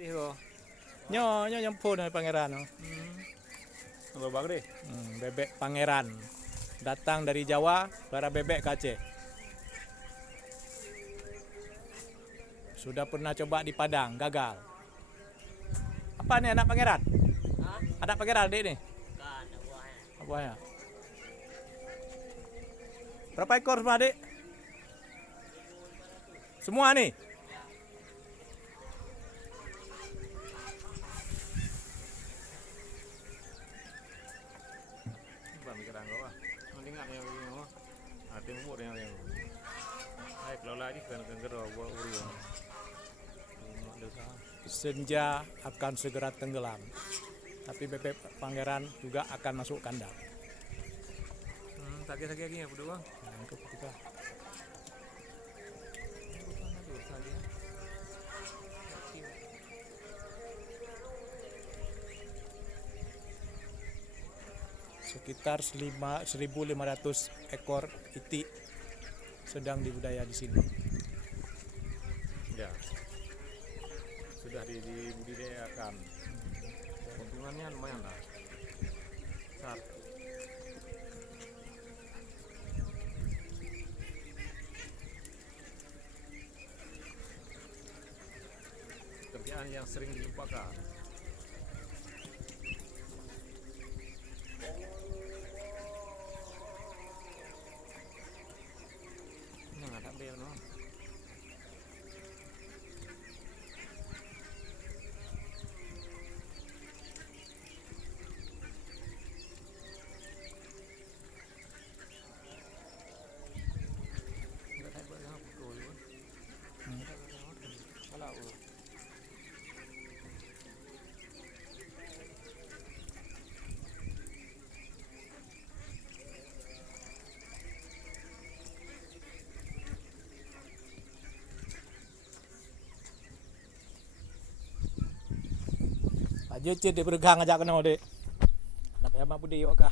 Nyo nyempur dari pangeran. Babak deh. Bebek pangeran datang dari Jawa, para bebek ke Aceh. Sudah pernah coba di Padang, gagal. Apa nih anak pangeran? Anak pangeran adik nih? Buahnya. Berapa ekor semua adik? Semua nih? Pemikiran kau ah. Nanti nggak yang ini hati umur yang Hai kalau lagi kan gerah buat uri. Senja akan segera tenggelam, tapi bebek pangeran juga akan masuk kandang. Sakit-sakit lagi ya berdua. Ketika sekitar 1.500 ekor itik sedang dibudidaya di sini. Ya. Sudah dibudidayakan. Keuntungannya lumayan lah. Besar. Kerjaan yang sering dilupakan. Nggak ada bel no. Nggak ada bel apa tuh ya. Kalau aja cek di bergang aja kena dek. Nak ya budi oka.